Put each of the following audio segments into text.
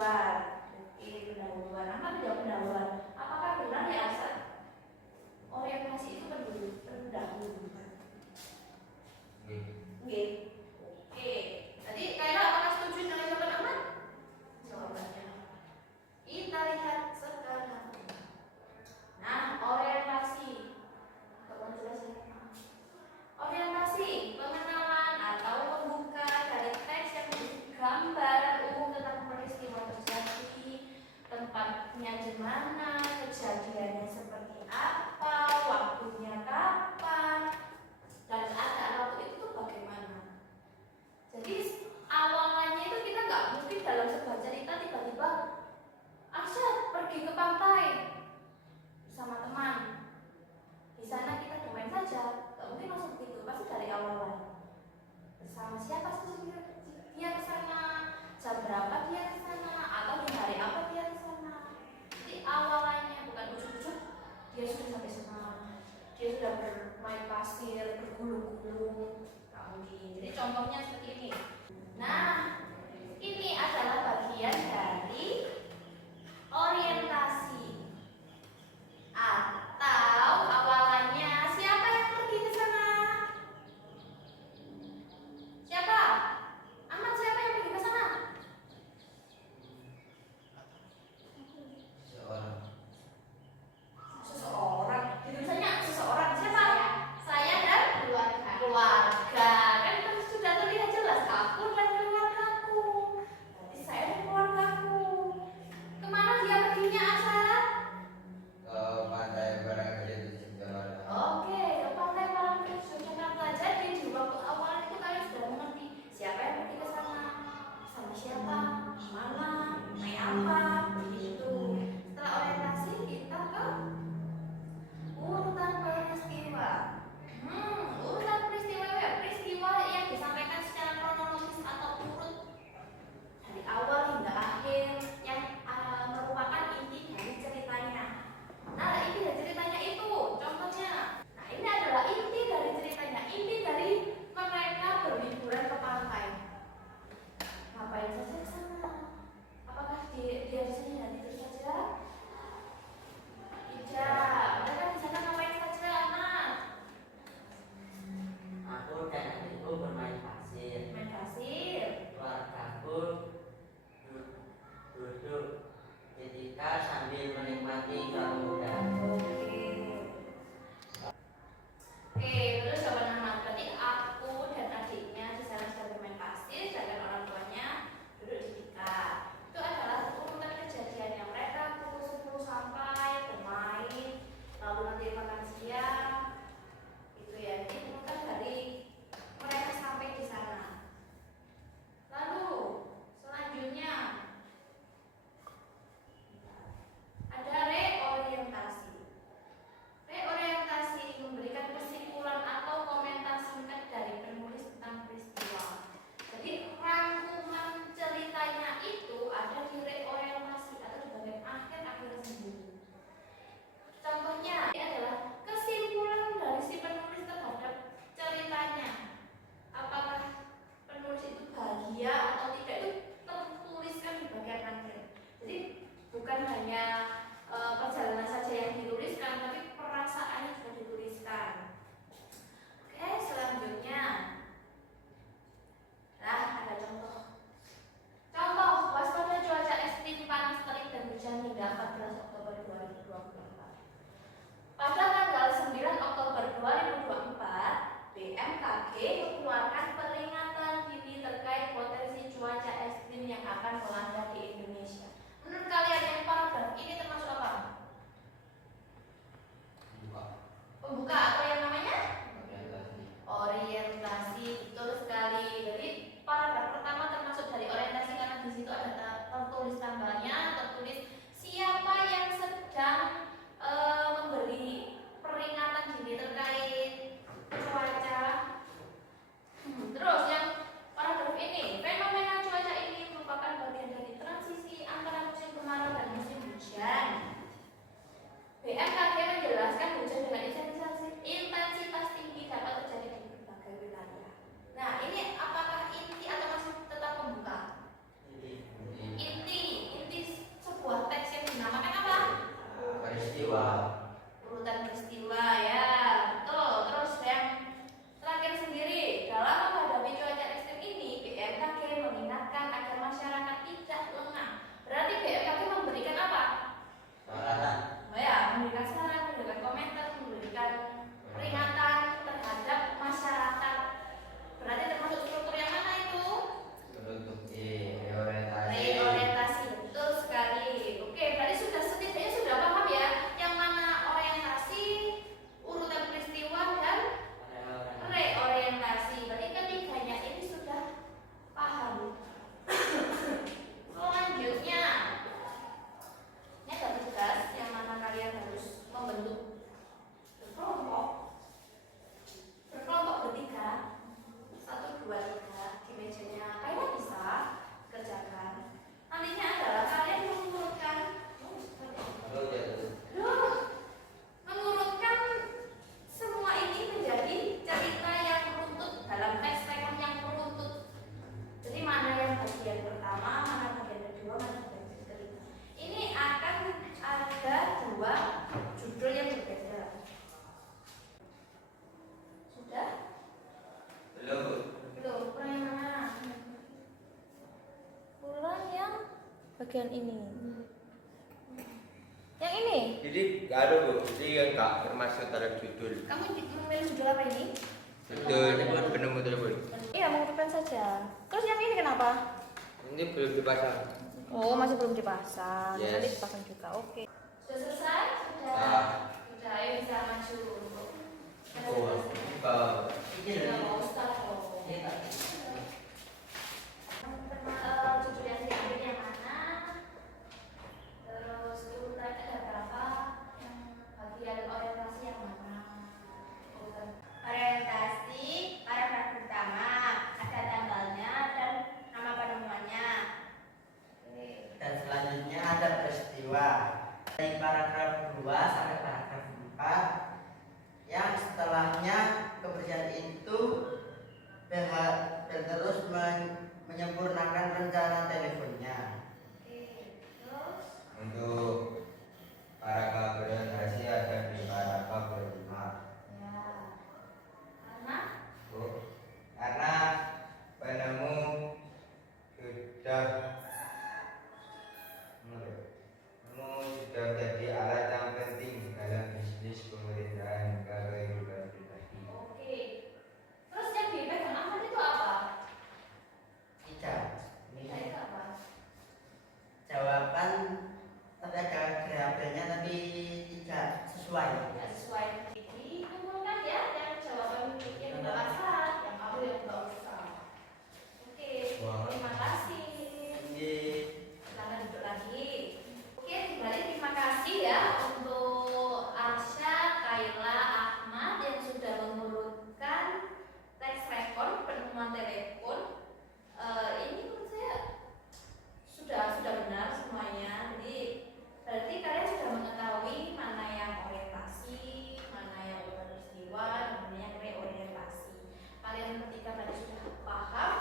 pendahuluan. Oke, pendahuluan. Apa tidak pendahuluan? Apakah benar ya Asad? Orientasi itu pendahuluan. Oke. Oke. Jadi Kaila apakah setuju dengan jawaban Ahmad? Jawabannya. Kita lihat sekarang. Nah, orientasi. Kapan jelasin? Orientasi, pengenalan atau pembuka dari teks yang berisi gambaran umum tentang peristiwa terjadi, tempatnya di mana, kejadiannya seperti apa, waktunya kapan, dan keadaan waktu itu bagaimana. Jadi awalannya itu kita nggak mungkin dalam sebuah cerita tiba-tiba Asyad pergi ke pantai bersama teman. Di sana kita bermain saja, nggak mungkin langsung begitu. Pasti dari awalan. Bersama siapa sih dia ke sana? Jam berapa dia ke sana? Atau di hari apa dia ke sana? Jadi awalannya bukan ujuk-ujuk dia sudah sampai sana. Dia sudah bermain pasir, bergulung-gulung. Nggak mungkin. Jadi contohnya seperti ini. Nah, ini adalah bagian dari orientasi atau awalannya siapa yang pergi ke sana? Siapa? Ahmad, siapa yang pergi ke sana? Seseorang. Tulisannya seseorang. Siapa? Saya dan keluarga. Kan itu sudah terlihat jelas, aku dan keluargaku. Berarti saya dan keluargaku. Kemana dia perginya, Asad? Ke Pantai Barangkali Jakarta. Oke, ke Pantai Parangtritis Yogyakarta. Jadi di waktu awal itu kalian sudah mengerti siapa yang pergi ke sana, sama siapa, mana, naik apa, begitu. Setelah orientasi kita ke urutan peristiwa. Urutan peristiwa ya, peristiwa yang disampaikan secara kronologis atau urut dari awal hingga akhir yang merupakan inti dari ceritanya. Nah, inti dari ceritanya itu contohnya. Nah, ini adalah inti dari ceritanya. Inti dari mereka berliburan ke pantai. Ngapain saja ke sana? Apakah dia di sini dan itu saja? Tidak. Mereka di sana ngapain saja, Anak? Aku dan adikku bermain pasir. Main pasir. Keluargaku duduk ketika sambil menikmati kemudahan. Oke, terus jawaban Ahmad. Berarti aku dan adiknya di sana sedang bermain pasir, sedangkan orang tuanya duduk di tikar. Itu adalah urutan kejadian yang mereka pukul 10 sampai bermain, lalu nanti makan siang. Itu ya, ini urutan dari mereka sampai di sana. Lalu selanjutnya ada reorientasi. Reorientasi memberikan kesimpulan atau komentar singkat dari penulis tentang peristiwa. Jadi rangkuman ceritanya itu ada di reorientasi atau di bagian akhir sendiri. Contohnya ini adalah kesimpulan dari si penulis terhadap ceritanya. Apakah penulis itu bahagia atau tidak itu tertuliskan di bagian akhir. Jadi bukan hanya perjalanan saja yang dituliskan, tapi perasaannya juga dituliskan. Oke, selanjutnya, nah ada contoh. Contoh, waspada cuaca ekstrim panas terik dan hujan hingga 14 Oktober 2024. Pada tanggal 9 Oktober 2024, BMKG mengeluarkan peringatan dini terkait potensi cuaca ekstrim yang akan melanda di Indonesia. Menurut kalian yang paragraf ini termasuk apa? Pembuka atau yang namanya? Orientasi, betul sekali. Jadi paragraf pertama termasuk dari orientasi karena di situ ada tertulis tanggalnya, tertulis siapa yang sedang bagian ini. Yang ini? Jadi nggak ada bu, jadi yang nggak termasuk dalam judul. Kamu memilih judul apa ini? Judul penemu telepon. Iya, mengutipkan saja. Terus yang ini kenapa? Ini belum dipasang. Oh, masih belum dipasang. Yes. Nanti dipasang juga. Oke. Sudah selesai? Sudah. Ah. Sudah, ayo bisa maju untuk Oh, Ini Sudah loh. mau start loh. Ini tak. Judul yang diambil yang mana? Terus urutan ada berapa? Yang bagian orientasi yang mana? Orientasi paragraf pertama ada tanggalnya dan nama penemuannya. Oke. Dan selanjutnya ada peristiwa dari paragraf 2 sampai paragraf 4 yang setelahnya kebersihan itu terus menyempurnakan rencana teleponnya. Oke. Terus untuk paragraf orientasi ada di paragraf 5. ya. Karena Bu, karena penemu sudah menjadi alat yang penting dalam bisnis pemerintahan kehidupan pribadi. oke. Terus yang dipegang Ahmad itu apa? Tidak. Kita Ini itu apa? jawaban tapi ada variabelnya tapi tidak sesuai. Tidak sesuai. Jadi kumpulkan ya yang jawaban yang nggak salah, yang kamu yang nggak usah. Oke. Wah. Terima kasih. Ini Silakan duduk lagi. Oke, kembali terima kasih ya untuk Arsya, Kaila, Ahmad yang sudah mengurutkan teks rekon penemuan telepon. Ini menurut saya sudah benar semuanya. Jadi berarti kalian sudah mengetahui mana yang orientasi, mana yang peristiwa, dan mana yang reorientasi. Kalian ketika tadi sudah paham.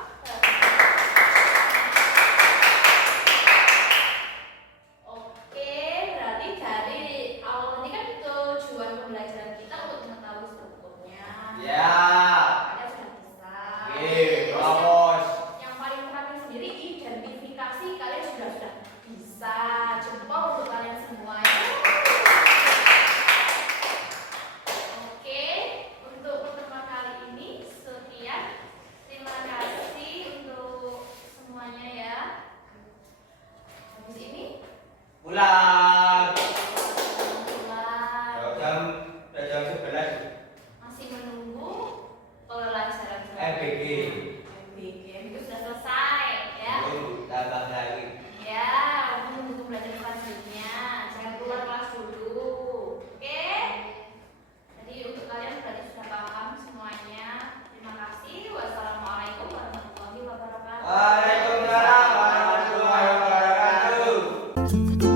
Oke, berarti dari awal tadi kan tujuan pembelajaran kita untuk mengetahui strukturnya. Ya. Kalian sudah bisa. Oke, Terus vamos. yang paling terakhir sendiri identifikasi kalian sudah bisa. Jempol untuk kalian semuanya. Oke, untuk pertemuan kali ini sekian. Terima kasih untuk semuanya ya. Habis ini Pulang. pulang. Jam 11 Masih menunggu pelajaran MBG. MBG itu sudah selesai ya. Belum tambah lagi. Ya, menunggu pelajaran selanjutnya. Jangan keluar kelas dulu. Oke? Jadi untuk kalian berarti sudah paham semuanya. Terima kasih. Wassalamualaikum warahmatullahi wabarakatuh. Waalaikumsalam warahmatullahi wabarakatuh.